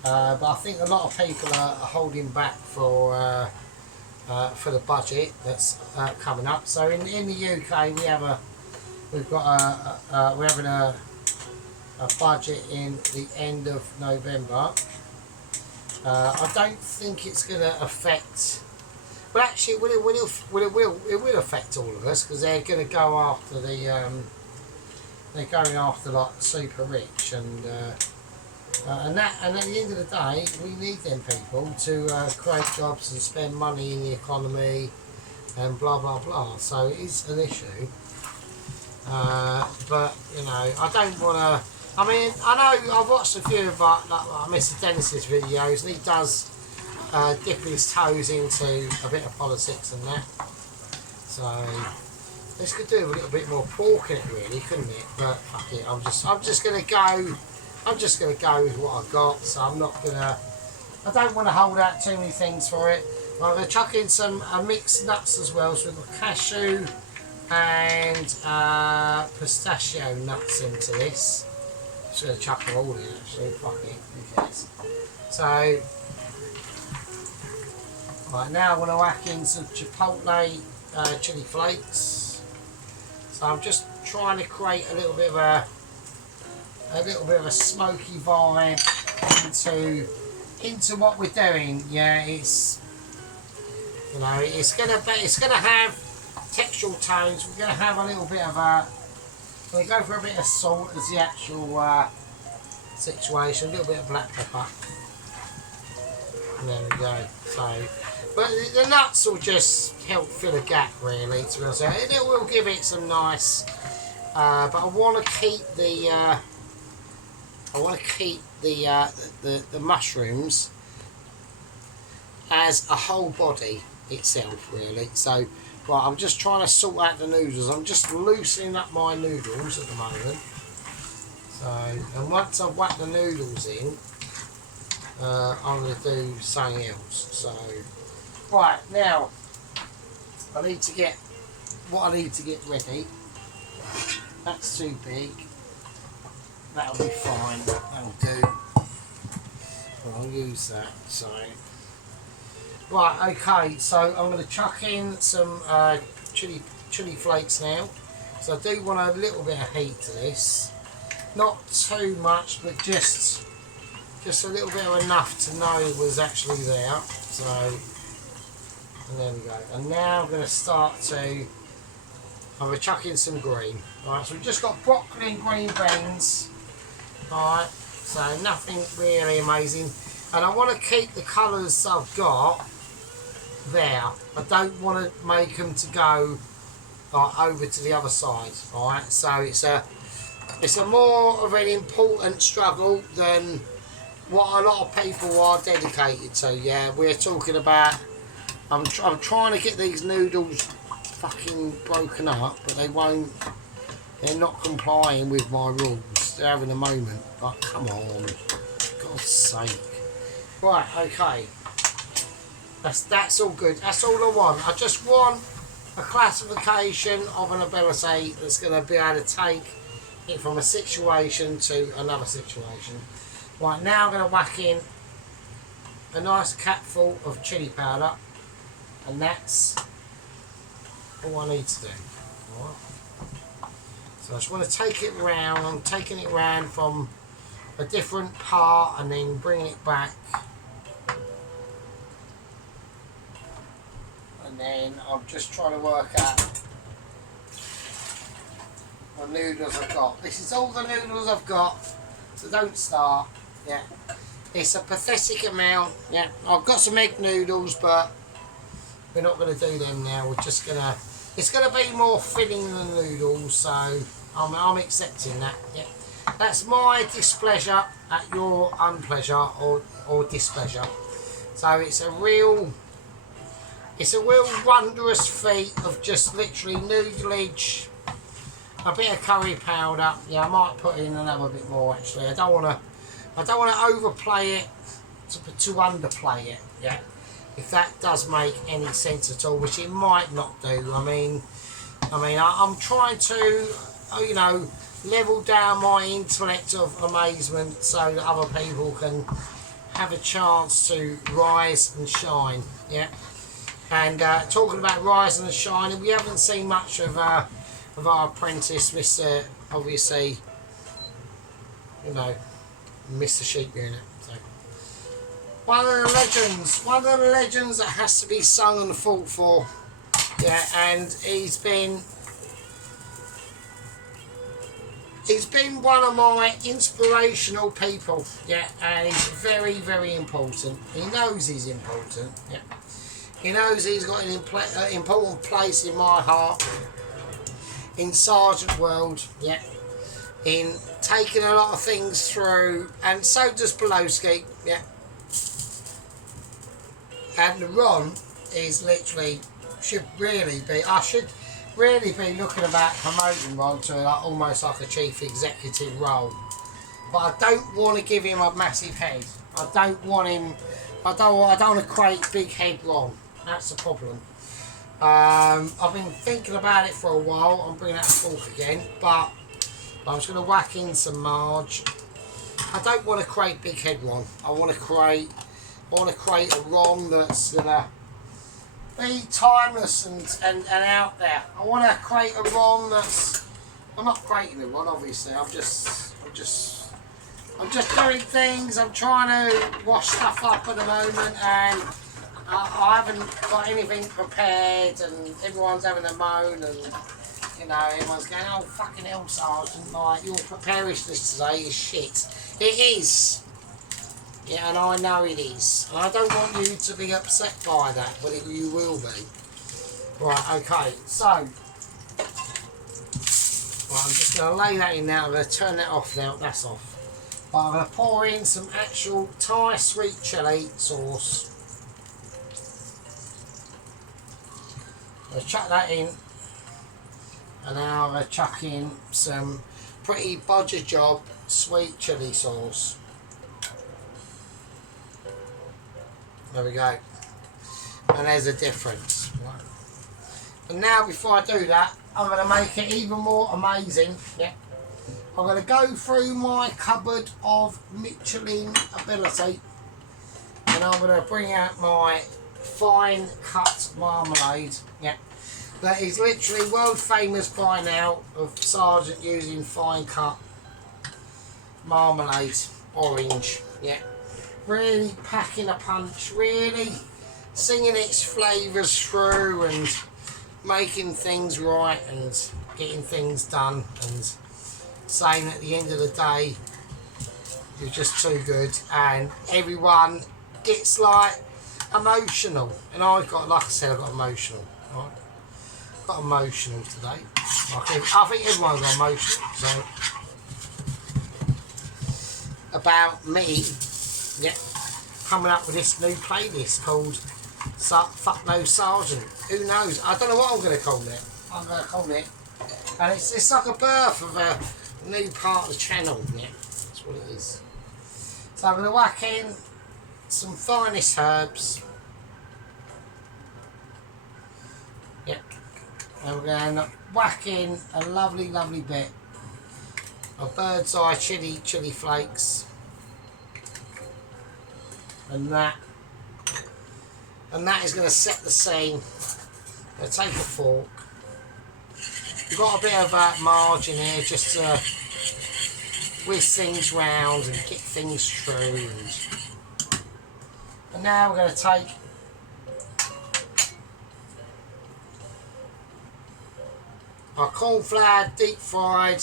but I think a lot of people are holding back for the budget that's coming up. So in the UK we're having a budget in the end of November. I don't think it's going to affect. Well, actually, it will affect all of us because they're going to go after they're going after like the super rich and at the end of the day, we need them people to create jobs and spend money in the economy and blah blah blah. So it is an issue, but you know, I don't want to. I mean, I know I've watched a few of like Mr. Dennis's videos, and he does dip his toes into a bit of politics and that. So this could do a little bit more pork in it, really, couldn't it? But fuck it, I'm just gonna go. I'm just gonna go with what I've got. So I don't want to hold out too many things for it. I'm gonna chuck in some mixed nuts as well. So we've got cashew and pistachio nuts into this. Just gonna chuck them all in, actually. Fuck it, who cares? So. Right, now I'm going to whack in some chipotle chili flakes. So I'm just trying to create a little bit of a smoky vibe into what we're doing. Yeah, it's gonna have textural tones. We're gonna have a little bit of we go for a bit of salt as the actual situation. A little bit of black pepper. And there we go. So. But the nuts will just help fill a gap, really. To be honest, it will give it some nice. But I want to keep the mushrooms as a whole body itself, really. So, right, I'm just trying to sort out the noodles. I'm just loosening up my noodles at the moment. So, and once I've whacked the noodles in, I'm going to do something else. So. Right, now I need to get ready. That's too big. That'll be fine. That'll do. I'll use that. So Right, okay, so I'm going to chuck in some chili flakes now. So I do want a little bit of heat to this. Not too much, but just a little bit of enough to know it was actually there. So, and there we go. And now I'm going to start to, I'm going to chuck in some green. Alright, so we've just got broccoli and green beans. Alright, so nothing really amazing. And I want to keep the colours I've got there. I don't want to make them to go over to the other side. Alright, so it's a more of an important struggle than what a lot of people are dedicated to. Yeah, we're talking about, I'm trying to get these noodles fucking broken up, but they're not complying with my rules. They're having a moment, but come on, God's sake. Right, okay, that's all good, that's all I want. I just want a classification of an ability that's going to be able to take it from a situation to another situation. Right, now I'm going to whack in a nice capful of chili powder, and that's all I need to do. Right. So I just want to take it round. I'm taking it round from a different part and then bringing it back. And then I'm just trying to work out what noodles I've got. This is all the noodles I've got, so don't start. Yeah, it's a pathetic amount. Yeah, I've got some egg noodles, but we're not going to do them now. We're just gonna, it's going to be more filling than noodles, so I'm accepting that. Yeah, that's my displeasure at your unpleasure or displeasure. So it's a real wondrous feat of just literally noodleage, a bit of curry powder. Yeah, I might put in another bit more actually. I don't want to overplay it to underplay it. Yeah, if that does make any sense at all, which it might not do. I mean, I'm trying to, you know, level down my intellect of amazement so that other people can have a chance to rise and shine. Yeah. And talking about rising and shining, we haven't seen much of our apprentice, Mr. Obviously, you know, Mr. Sheep Unit. So one of the legends that has to be sung and fought for. Yeah, and he's been one of my inspirational people. Yeah, and he's very, very important. He knows he's important. Yeah. He knows he's got an important place in my heart, in Sergeant World, yeah, in taking a lot of things through, and so does Belowski, yeah. And Ron is literally, I should really be looking about promoting Ron to almost like a chief executive role. But I don't want to give him a massive head. I don't want to create big head Ron. That's the problem. I've been thinking about it for a while. I'm bringing out a fork again, but I'm just going to whack in some Marge. I don't want to create big head Ron. I want to create a Ron that's going to be timeless and out there. I want to create a Ron that's, I'm not creating a Ron obviously. I'm just doing things. I'm trying to wash stuff up at the moment, and I haven't got anything prepared, and everyone's having a moan, and you know, everyone's going, oh fucking hell, Sergeant, like your preparedness today is shit. It is. Yeah, and I know it is. And I don't want you to be upset by that, but you will be. Right, okay, so I'm just going to lay that in now. I'm going to turn that off now. That's off. But I'm going to pour in some actual Thai sweet chilli sauce. I'll chuck that in, and now I'm going to chuck in some pretty bodger job sweet chilli sauce. There we go, and there's a difference. Right. And now before I do that, I'm going to make it even more amazing. Yeah, I'm going to go through my cupboard of Michelin ability, and I'm going to bring out my fine cut marmalade. Yeah, that is literally world famous by now of Sergeant using fine cut marmalade, orange. Yeah, really packing a punch, really singing its flavours through and making things right and getting things done and saying at the end of the day you're just too good, and everyone gets like emotional, and I've got, like I said, I got emotional. Right? Got emotional today. I think everyone got emotional. So about me, yeah, coming up with this new playlist called Fuck No Sergeant. Who knows? I don't know what I'm going to call it. I'm going to call it, and it's like a birth of a new part of the channel. Yeah, that's what it is. So I'm going to whack in some finest herbs. Yep. And we're going to whack in a lovely, lovely bit of bird's eye chili flakes. And that is going to set the scene. I'm going to take a fork. We've got a bit of margin here just to whisk things round and get things through. And now we're going to take our corn-flour, deep-fried,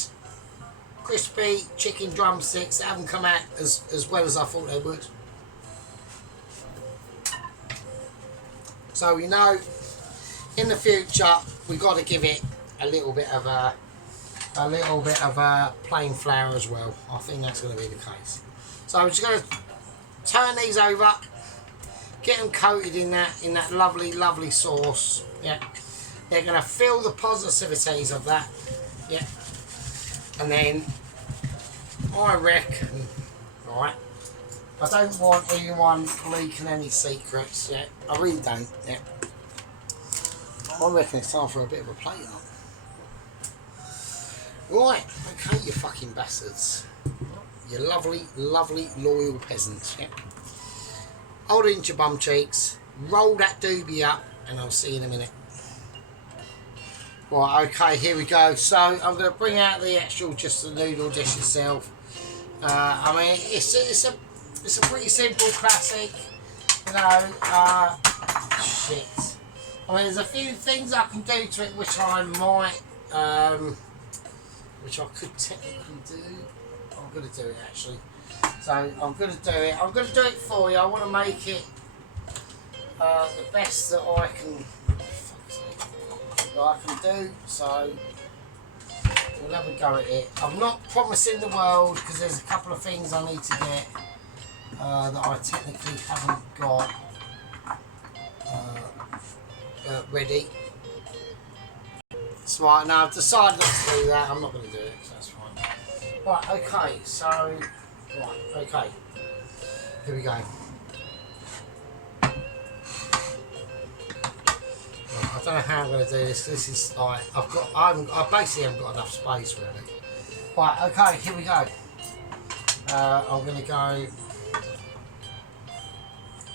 crispy chicken drumsticks that haven't come out as well as I thought they would. So we know in the future we've got to give it a little bit of plain flour as well. I think that's going to be the case. So I'm just going to turn these over, get them coated in that lovely, lovely sauce. Yeah, they're going to feel the positivities of that. Yeah, and then I reckon, right, I don't want anyone leaking any secrets. Yeah, I really don't. Yeah, I reckon it's time for a bit of a plate up. Right, okay, you fucking bastards. You lovely, lovely, loyal peasants, yeah. Hold it into your bum cheeks, roll that doobie up, and I'll see you in a minute. Right, okay, here we go. So, I'm going to bring out the actual, just the noodle dish itself. I mean, it's a pretty simple classic, you know, shit. I mean, there's a few things I can do to it which I might, which I could technically do. I'm going to do it actually. So I'm going to do it. I'm going to do it for you. I want to make it the best that I can do. So we'll have a go at it. I'm not promising the world because there's a couple of things I need to get that I technically haven't got ready. That's right, now I've decided not to do that. I'm not going to do it, so that's fine. Right, okay, so, right, okay. Here we go. Right, I don't know how I'm going to do this. This is like, I basically haven't got enough space really. Right, okay, here we go. I'm going to go,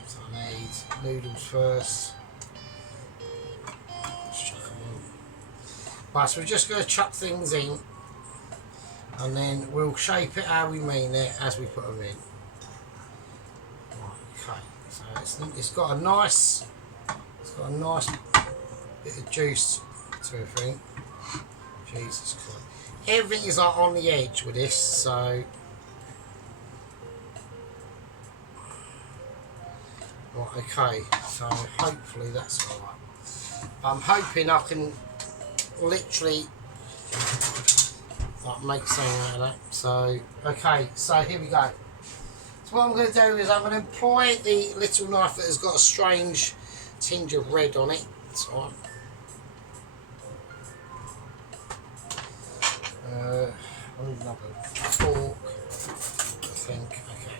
so I need noodles first. Right, so we're just going to chuck things in and then we'll shape it how we mean it as we put them in. Right, okay, so it's got a nice bit of juice to everything. Jesus Christ. Everything is like on the edge with this, so right, okay, so hopefully that's alright. I'm hoping I can literally like make something out of that. So okay, so here we go. So what I'm going to do is I'm going to employ the little knife that has got a strange tinge of red on it. That's all right. I need another fork, I think. Okay.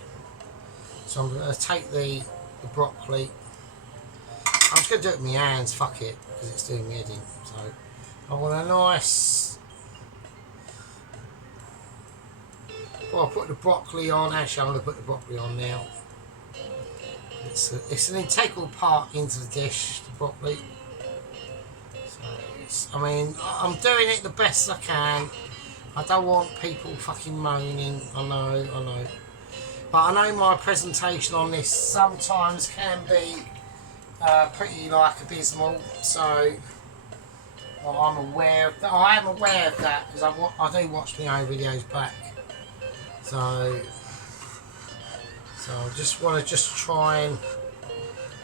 So I'm going to take the broccoli. I'm just going to do it with my hands, fuck it, because it's doing me head in. So I want a nice, well, I'll put the broccoli on. Actually, I'm going to put the broccoli on now. It's an integral part into the dish, the broccoli. So I mean, I'm doing it the best I can. I don't want people fucking moaning. I know. But I know my presentation on this sometimes can be pretty like abysmal. So I'm aware of that. I am aware of that because I do watch my own videos back. So I just want to try and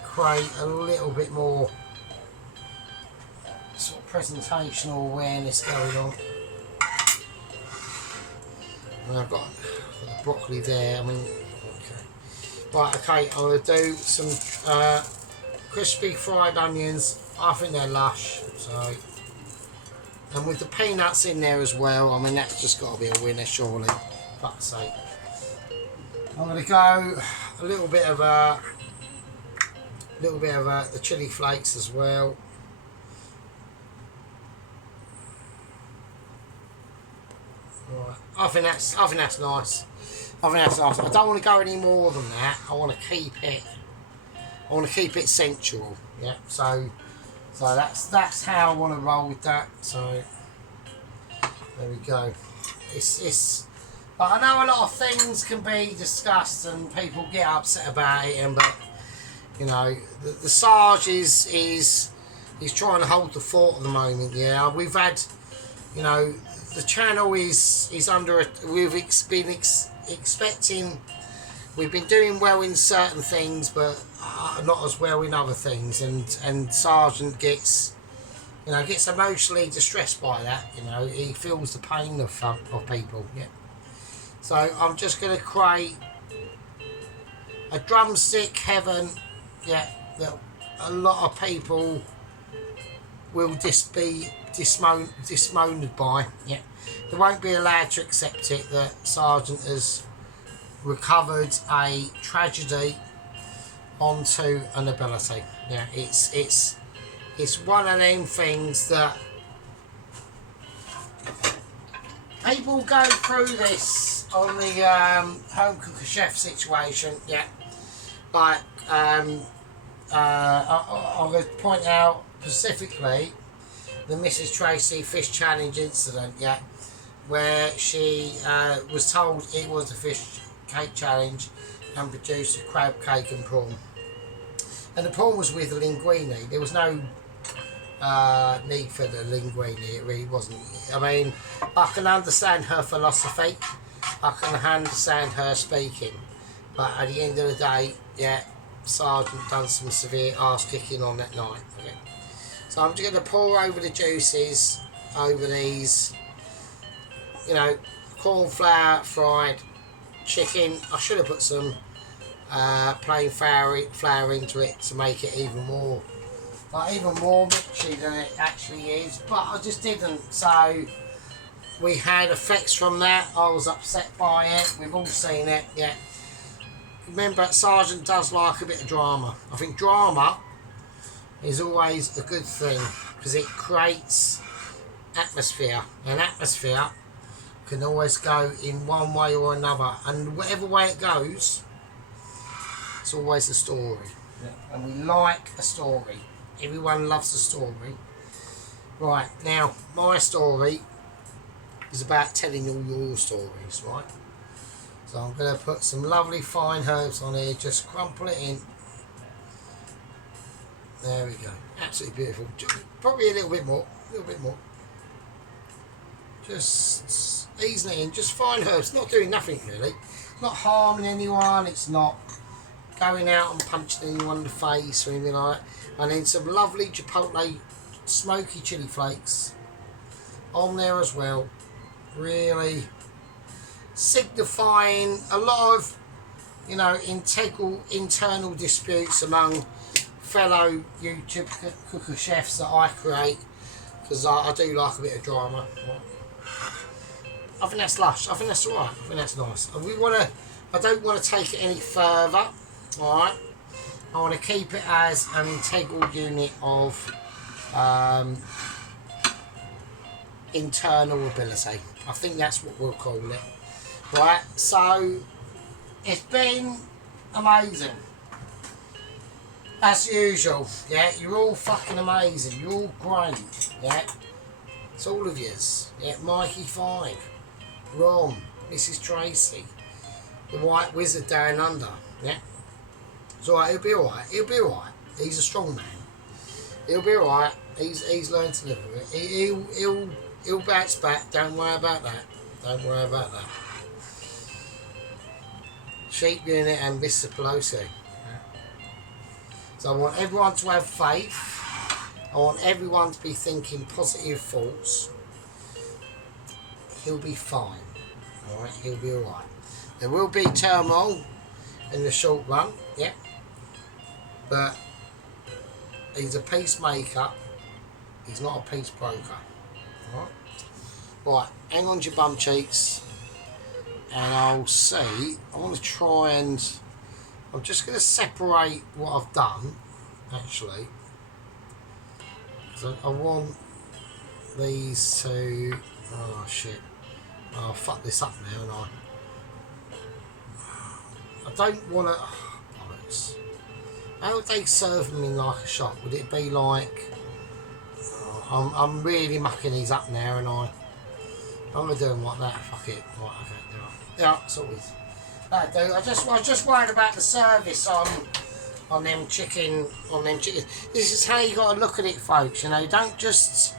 create a little bit more sort of presentational awareness going on. And I've got the broccoli there. I mean, okay. Right, okay. I'm going to do some crispy fried onions. I think they're lush. So, and with the peanuts in there as well. I mean, that's just got to be a winner, surely. Fuck's sake. I'm going to go a little bit of the chili flakes as well. Right. I think that's nice. I don't want to go any more than that. I want to keep it sensual. Yeah. So that's how I want to roll with that. So there we go. But I know a lot of things can be discussed and people get upset about it, but you know, the Sarge is trying to hold the fort at the moment. Yeah, we've had, you know, the channel is under. We've been expecting. We've been doing well in certain things, but not as well in other things. And Sergeant gets emotionally distressed by that. You know, he feels the pain of people. Yeah. So I'm just going to create a drumstick heaven, yeah, that a lot of people will just be dismounted by. Yeah, they won't be allowed to accept it that Sergeant has recovered a tragedy onto an ability. Yeah, it's one of them things that people go through this on the home cooker chef situation. Yeah, like I'm going to point out specifically the Mrs. Tracy Fish Challenge incident. Yeah, where she was told it was a fish cake challenge and produced a crab cake and prawn. And the prawn was with linguine. There was no need for the linguine. It really wasn't. I mean, I can understand her philosophy. I can understand her speaking. But at the end of the day, yeah, Sergeant done some severe arse kicking on that night. Okay. So I'm just going to pour over the juices over these, you know, corn flour fried chicken. I should have put some plain flour into it to make it even more mixy than it actually is, but I just didn't. So we had effects from that. I was upset by it. We've all seen it. Yeah. Remember, Sergeant does like a bit of drama. I think drama is always a good thing because it creates atmosphere, and atmosphere can always go in one way or another, and whatever way it goes, it's always a story. Yeah. And we like a story. Everyone loves a story. Right, now my story is about telling all your stories, right? So I'm going to put some lovely fine herbs on here, just crumple it in. There we go, absolutely beautiful. Probably a little bit more. Just easing it in, just fine herbs, not doing nothing really. Not harming anyone, it's not going out and punching anyone in the face or anything like that. And then some lovely chipotle smoky chili flakes on there as well, really signifying a lot of, you know, internal disputes among fellow YouTube cooker chefs that I create, because I do like a bit of drama. I think that's lush. I think that's alright. I think that's nice. I don't want to take it any further. Alright. I want to keep it as an integral unit of internal ability. I think that's what we'll call it. Right, so it's been amazing. As usual, yeah, you're all fucking amazing. You're all great, yeah. It's all of yous, yeah. Mikey 5, Ron, Mrs. Tracy, the White Wizard down under, yeah. It's alright, he'll be alright. He'll be alright. He's a strong man. He'll be alright. He's learned to live with it. He'll bounce back. Don't worry about that. Don't worry about that. Sheep Unit and Mr. Pelosi. So I want everyone to have faith. I want everyone to be thinking positive thoughts. He'll be fine. Alright, he'll be alright. There will be turmoil in the short run, yeah. But he's a peacemaker. He's not a peace broker. Alright. Right, hang on to your bum cheeks. And I'll see. I want to try and... I'm just going to separate what I've done, actually. So I want these two... Oh, shit. I'll fuck this up now, and I don't want to... Oh, bollocks. How would they serve me like a shot? Would it be like... Oh, I'm really mucking these up now, and I'm going to do them like that. Fuck it. Right, okay, do it. Yeah, it's always... That do. I was just worried about the service on them chickens. This is how you got to look at it, folks. You know, don't just,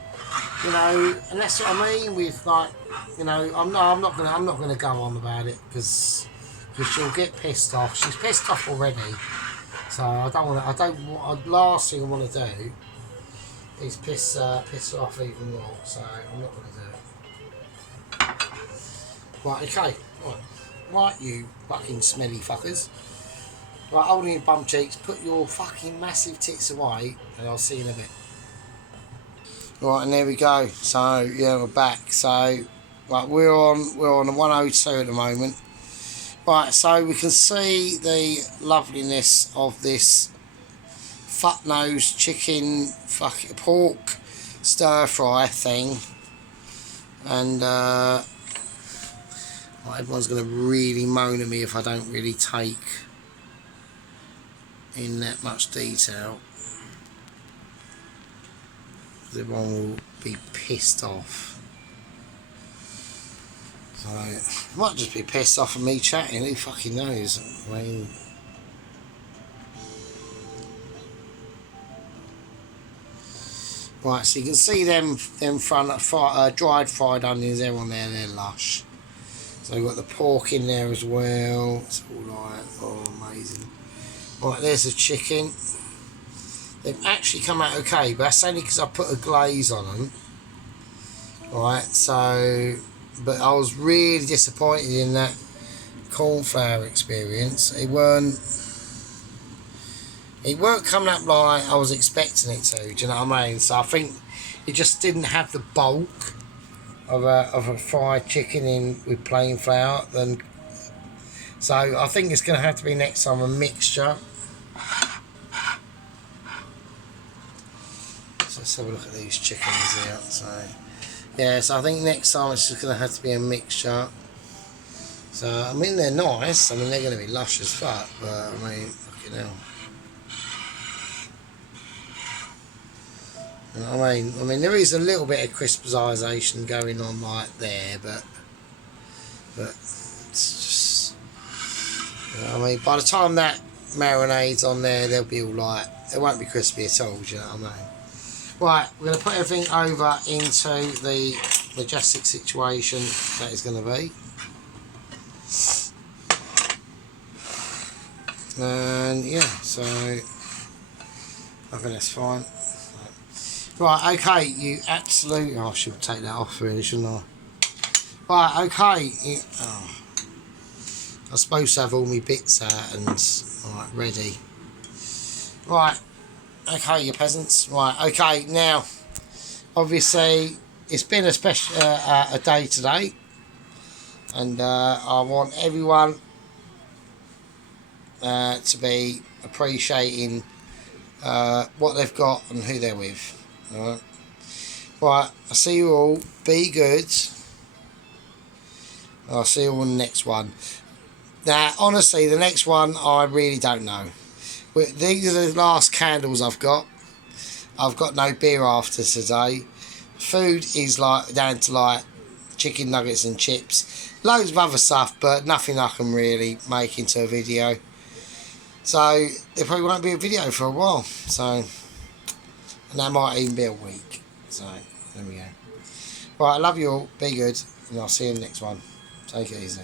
you know, and that's what I mean with like, you know, I'm not gonna go on about it because she'll get pissed off. She's pissed off already. So the last thing I want to do is piss her off even more. So I'm not gonna do it. Right. Okay. Right. Right, you fucking smelly fuckers. Right, holding your bum cheeks, put your fucking massive tits away, and I'll see you in a bit. Right, and there we go. So yeah, we're back. So right, we're on the 102 at the moment. Right, so we can see the loveliness of this fuck-nosed chicken, fucking pork stir fry thing, and everyone's going to really moan at me if I don't really take in that much detail. Everyone will be pissed off. So, it might just be pissed off of me chatting, who fucking knows? I mean... Right, so you can see them front dried fried onions, they're on there, they're lush. So we've got the pork in there as well. It's all right. Oh, amazing. Right, there's the chicken. They've actually come out okay, but that's only because I put a glaze on them. Right, so... But I was really disappointed in that cornflour experience. It weren't coming up like I was expecting it to, do you know what I mean? So I think it just didn't have the bulk of a fried chicken in with plain flour. Then, so I think it's going to have to be next time a mixture. So let's have a look at these chickens here. So yeah, so I think next time it's just going to have to be a mixture. So I mean they're nice. I mean they're going to be lush as fuck, but I mean fucking hell. I mean, there is a little bit of crispization going on like there, but it's just, you know what I mean, by the time that marinade's on there, they'll be all right. They won't be crispy at all, do you know what I mean? Right, we're going to put everything over into the majestic situation that is going to be. And yeah, so I think that's fine. Right, okay, you absolute... Oh, I should take that off really, shouldn't I? Right, okay. I'm supposed to have all my bits out and... Alright, ready. Right, okay, you peasants. Right, okay, now, obviously, it's been a special a day today. And I want everyone to be appreciating what they've got and who they're with. Alright. Right, I'll see you all. Be good. I'll see you all in the next one. Now, honestly, the next one, I really don't know. These are the last candles I've got. I've got no beer after today. Food is like down to like chicken nuggets and chips. Loads of other stuff, but nothing I can really make into a video. So there probably won't be a video for a while. So, and that might even be a week. So there we go. Right, I love you all. Be good, and I'll see you in the next one. Take it easy.